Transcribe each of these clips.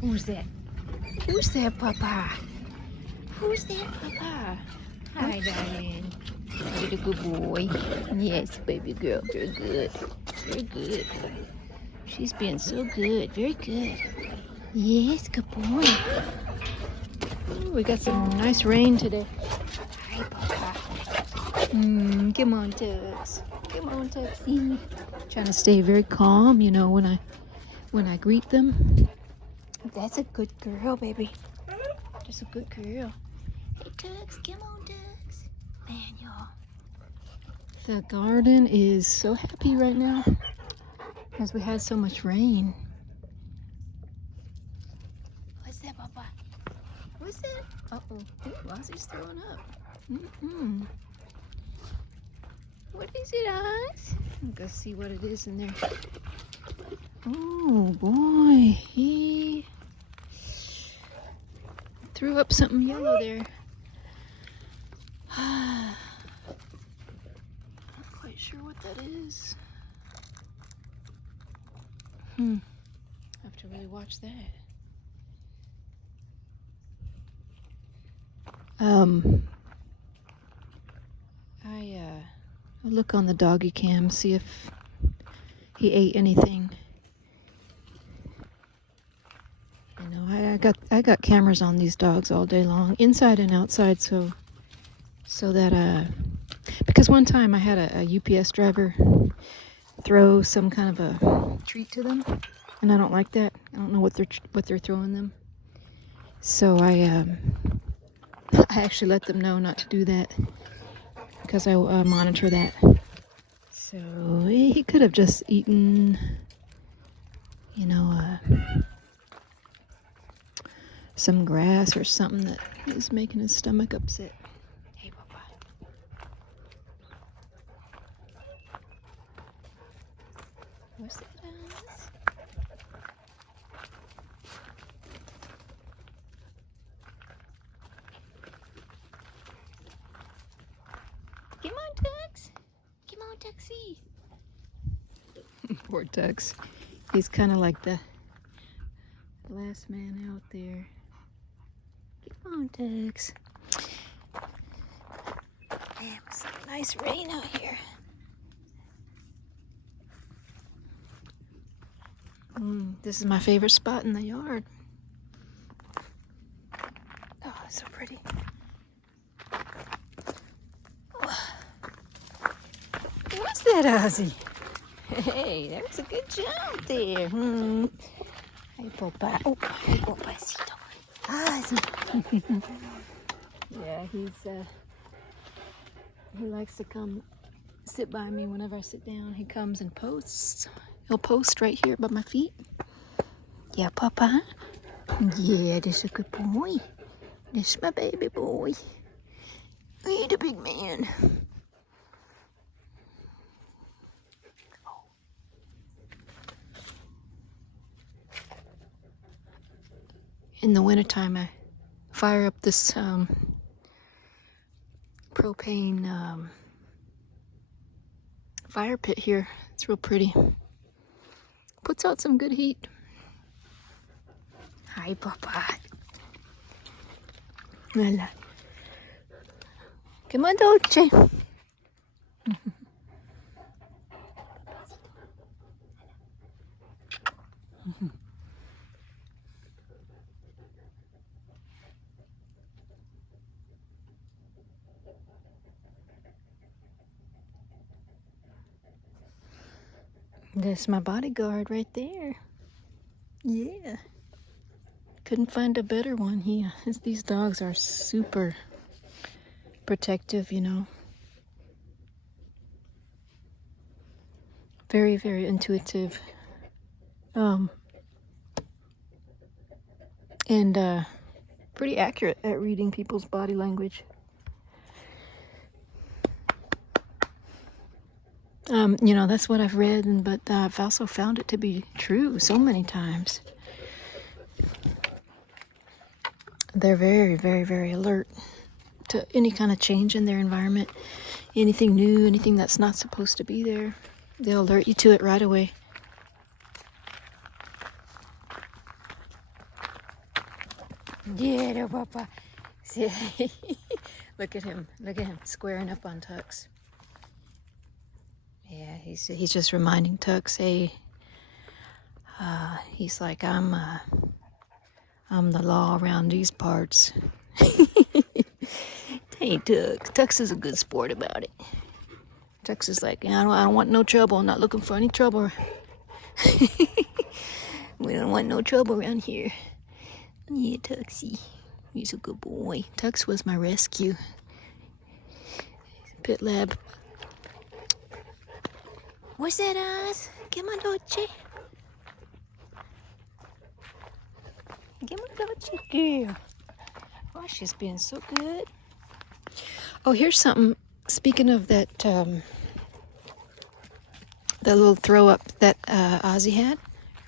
Who's that? Who's that, Papa? Who's that, Papa? Hi, darling. You're a good boy. Yes, baby girl. Very good. Very good. She's being so good. Very good. Yes, good boy. Ooh, we got some nice rain today. Hi, Papa. Come on, Tux. Come on, Tuxie. Trying to stay very calm, you know, when I greet them. That's a good girl, baby. Just a good girl. Hey, Tux. Come on, Tux. Daniel. The garden is so happy right now because we had so much rain. What's that, Papa? What's that? Uh-oh. Hey, Lossie's throwing up. What is it, Oz? I'm gonna see what it is in there. Oh, boy. He threw up something yellow there. Not quite sure what that is. I have to really watch that. I'll look on the doggy cam, see if he ate anything. You know, I got cameras on these dogs all day long, inside and outside, so that because one time I had a UPS driver throw some kind of a treat to them, and I don't like that. I don't know what they're throwing them. So I actually let them know not to do that because I monitor that. So he could have just eaten, you know, some grass or something that is making his stomach upset. Hey, Papa. What's that? Come on, Tux. Come on, Tuxie. Poor Tux. He's kind of like the last man out there. Come on, Tux. Damn, it's a nice rain out here. This is my favorite spot in the yard. Oh, it's so pretty. What's that, Ozzy? Hey, there's a good jump there. Hey, Papa. Oh, hey, Papacito. Ozzy. Yeah, he likes to come sit by me whenever I sit down. He comes and posts. He'll post right here by my feet. Yeah, Papa. Yeah, this is a good boy. This is my baby boy. He's the big man. In the wintertime, I fire up this propane fire pit here. It's real pretty. Puts out some good heat. Hi, Papa. Voilà. Come on, Dolce. That's my bodyguard right there. Yeah. Couldn't find a better one. These dogs are super protective, you know. Very, very intuitive. And pretty accurate at reading people's body language. You know, that's what I've read, but I've also found it to be true so many times. They're very, very, very alert to any kind of change in their environment, anything new, anything that's not supposed to be there. They'll alert you to it right away. Yeah, Papa. See, look at him. Look at him squaring up on Tux. Yeah, he's just reminding Tux, hey, he's like, I'm the law around these parts. Hey, Tux. Tux is a good sport about it. Tux is like, I don't want no trouble. I'm not looking for any trouble. We don't want no trouble around here. Yeah, Tuxie. He's a good boy. Tux was my rescue. Pit lab. What's that, Oz? Come on, Dolce. Come on, Dolce, girl. Oh, she's being so good. Oh, here's something. Speaking of that, that little throw up that Ozzy had,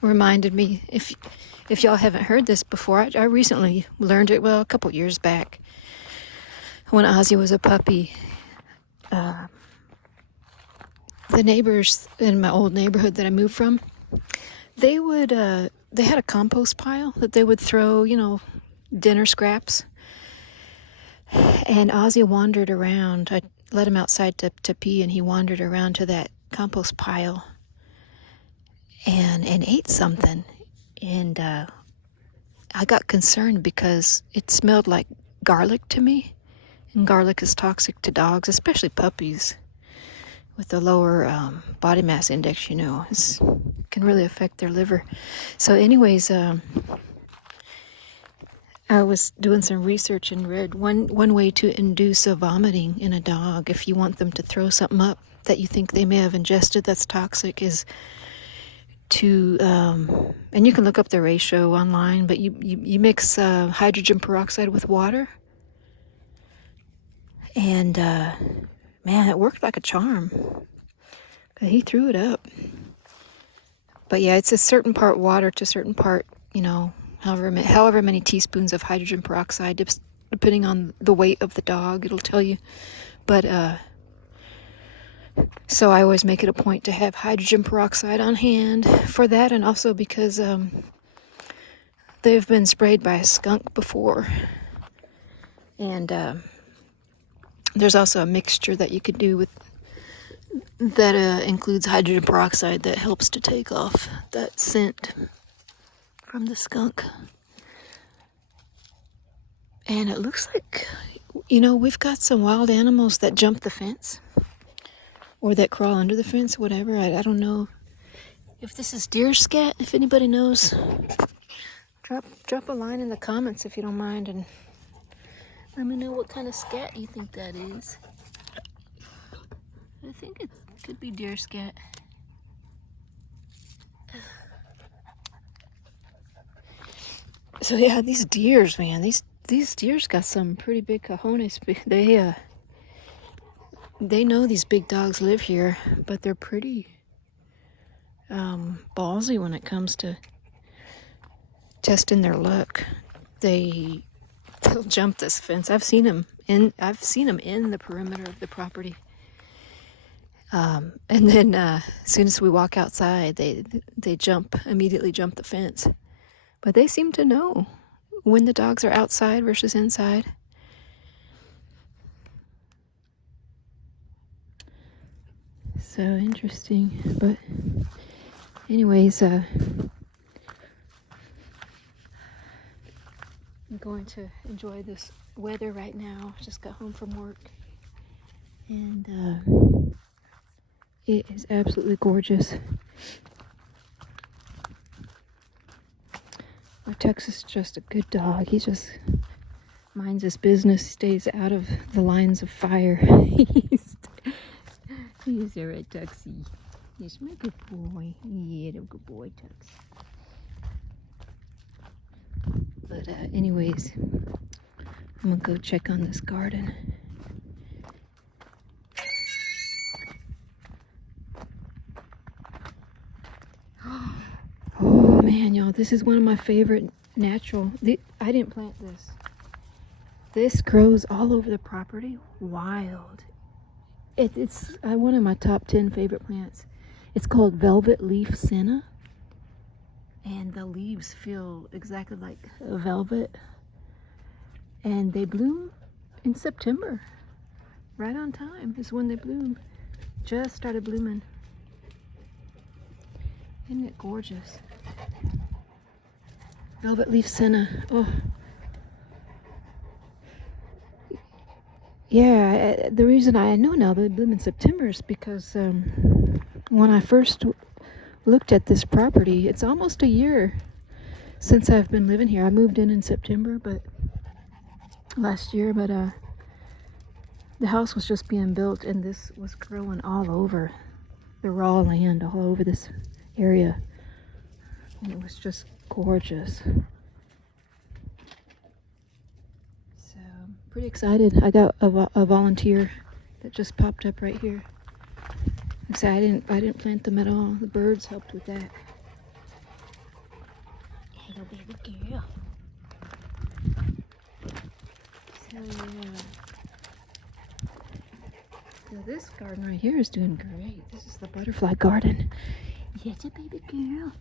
reminded me. If y'all haven't heard this before, I recently learned it. Well, a couple years back, when Ozzy was a puppy. The neighbors in my old neighborhood that I moved from, they had a compost pile that they would throw, dinner scraps. And Ozzy wandered around. I let him outside to pee, and he wandered around to that compost pile and ate something. And I got concerned because it smelled like garlic to me. And garlic is toxic to dogs, especially puppies. With the lower body mass index, it can really affect their liver. So anyways, I was doing some research and read one way to induce a vomiting in a dog, if you want them to throw something up that you think they may have ingested that's toxic, is to, and you can look up the ratio online, but you mix hydrogen peroxide with water. And man, it worked like a charm. He threw it up. But yeah, it's a certain part water to a certain part, however many teaspoons of hydrogen peroxide, depending on the weight of the dog, it'll tell you. But so I always make it a point to have hydrogen peroxide on hand for that, and also because they've been sprayed by a skunk before. And there's also a mixture that you could do with that includes hydrogen peroxide that helps to take off that scent from the skunk. And it looks like, we've got some wild animals that jump the fence or that crawl under the fence, whatever. I don't know if this is deer scat. If anybody knows, drop a line in the comments if you don't mind, and let me know what kind of scat you think that is. I think it could be deer scat. So yeah, these deers, man, these deers got some pretty big cojones. They know these big dogs live here, but they're pretty ballsy when it comes to testing their luck. They'll jump this fence. I've seen them in the perimeter of the property. And then as soon as we walk outside, they immediately jump the fence. But they seem to know when the dogs are outside versus inside. So interesting. But anyways, I'm going to enjoy this weather right now. Just got home from work. And it is absolutely gorgeous. Tux is just a good dog. He just minds his business, stays out of the lines of fire. He's a right Tuxie. He's my good boy. Yeah, good boy, Tux. But anyways, I'm gonna go check on this garden. Oh man, y'all, this is one of my favorite natural. I didn't plant this. This grows all over the property. Wild. It's one of my top 10 favorite plants. It's called velvet leaf senna, and the leaves feel exactly like velvet. And they bloom in September. Right on time is when they bloom. Just started blooming. Isn't it gorgeous? Velvet leaf senna. Oh. Yeah, the reason I know now they bloom in September is because when I first looked at this property, it's almost a year since I've been living here. I moved in September, but last year, but the house was just being built and this was growing all over the raw land, all over this area. And it was just gorgeous. So I'm pretty excited. I got a volunteer that just popped up right here. So I didn't plant them at all. The birds helped with that. Hello, baby girl. So yeah. So this garden right here is doing great. This is the butterfly garden. Yes, a baby girl.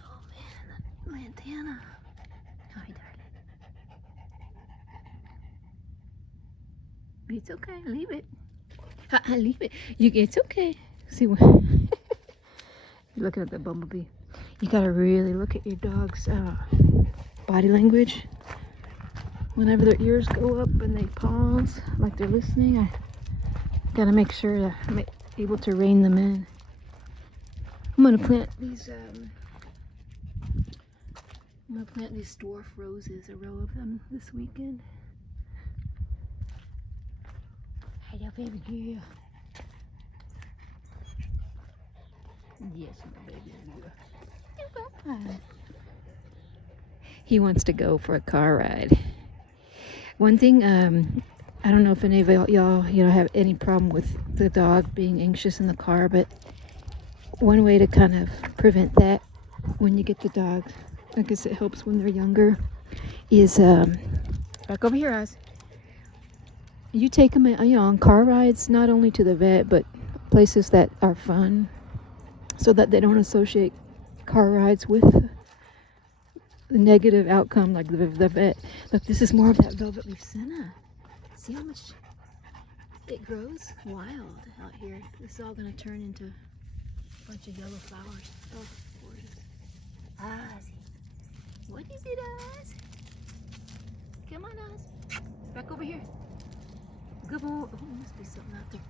Oh man, the lantana. Hi, darling. It's okay. Leave it. Leave it. It's okay. See what? You're looking at the bumblebee. You gotta really look at your dog's body language. Whenever their ears go up and they pause, like they're listening, I gotta make sure I'm able to rein them in. I'm gonna plant these. I'm gonna plant these dwarf roses, a row of them this weekend. Hello, baby girl. Yes, my baby girl. He wants to go for a car ride. One thing, I don't know if any of y'all, have any problem with the dog being anxious in the car, but one way to kind of prevent that when you get the dog, I guess it helps when they're younger, is back over here, Oz. You take them, on car rides, not only to the vet, but places that are fun, so that they don't associate car rides with the negative outcome, like the vet. Look, this is more of that velvet leaf senna. See how much it grows? Wild out here. This is all going to turn into a bunch of yellow flowers. Oh, gorgeous. Ozzy. What is it, Oz? Come on, Oz. Back over here. Good boy. Oh, must be something out there.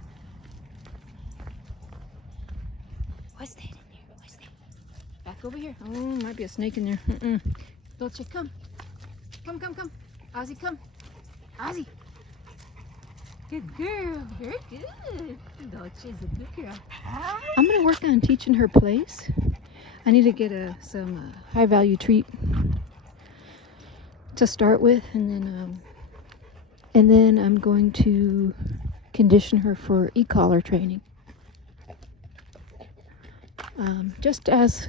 What's that in there? What's that? Back over here. Oh, might be a snake in there. Dolce, come. Come. Ozzy, come. Ozzy. Good girl. Very good. Dolce's a good girl. I'm going to work on teaching her place. I need to get some high-value treat to start with, and then I'm going to condition her for e-collar training. Just as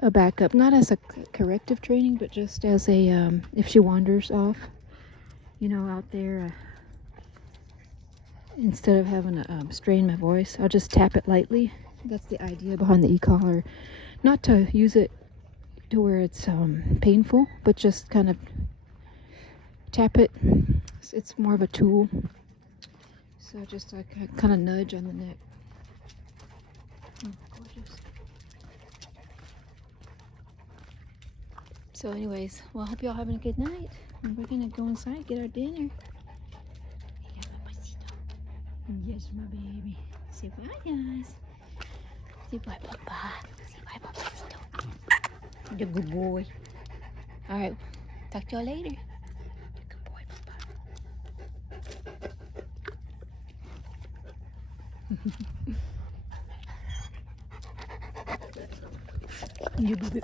a backup, not as a corrective training, but just as a, if she wanders off, out there, instead of having to strain my voice, I'll just tap it lightly. That's the idea behind the e-collar. Not to use it to where it's painful, but just kind of tap it. It's more of a tool. So just like kind of nudge on the neck. Oh, gorgeous. So anyways, well, I hope y'all having a good night. And we're gonna go inside, get our dinner. Yes, my baby. Say bye, guys. Say bye, Papa. Say bye, Papacito. You're a good boy. All right, talk to y'all later. You're a good boy, Papa. You're good.